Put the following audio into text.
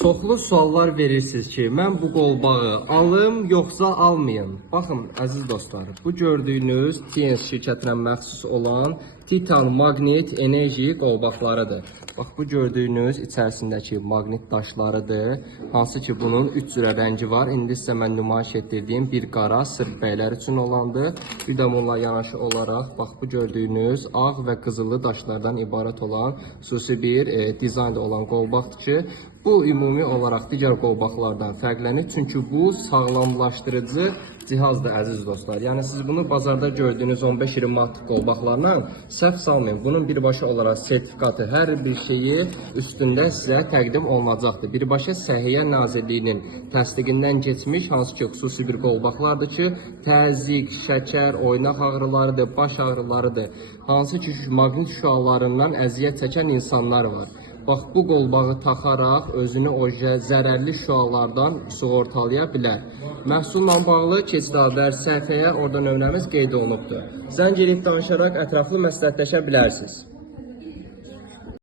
Çoxlu suallar verirsiniz ki, mən bu qolbağı alım yoxsa almayım? Baxın, əziz dostlar, bu gördüyünüz TNS şirkətinə məxsus olan Titan Magnet Enerji qolbaqlarıdır. Bax, bu gördüyünüz içərisindəki maqnit daşlarıdır. Hansı ki, bunun 3 cürə rəngi var. İndi sizə mən nümayiş etdirdiyim bir qara sırf bəylər üçün olandır. Bir də bununla yanaşı olaraq, bax, bu gördüyünüz ağ və qızılı daşlardan ibarət olan xüsusi bir dizaynda olan qolbaqdır ki, bu ümumi olaraq digər qolbaqlardan fərqlənir. Çünki bu sağlamlaşdırıcı cihazdır, əziz dostlar. Yəni siz bunu bazarda gördüyünüz 15-20 manatlıq qolbaqlarla səhv salmayın. Bunun birbaşa olaraq sertifikatı, hər bir şeyi üstündə sizə təqdim olunacaqdır. Birbaşa Səhiyyə Nazirliyinin təsdiqindən keçmiş hansı ki, xüsusi bir qolbaqlardır ki, təzyiq, şəkər, oynaq ağrılarıdır, baş ağrılarıdır. Hansı ki, maqnit şüalarından əziyyət çəkən insanlar var. Bax, bu qolbağı taxaraq özünü o zərərli şüalardan sığortalaya bilər. Məhsulla bağlı keçid haber səhifəyə orada nömrəmiz qeyd olunubdur. Zəng edib danışaraq ətraflı məsləhətləşə bilərsiniz.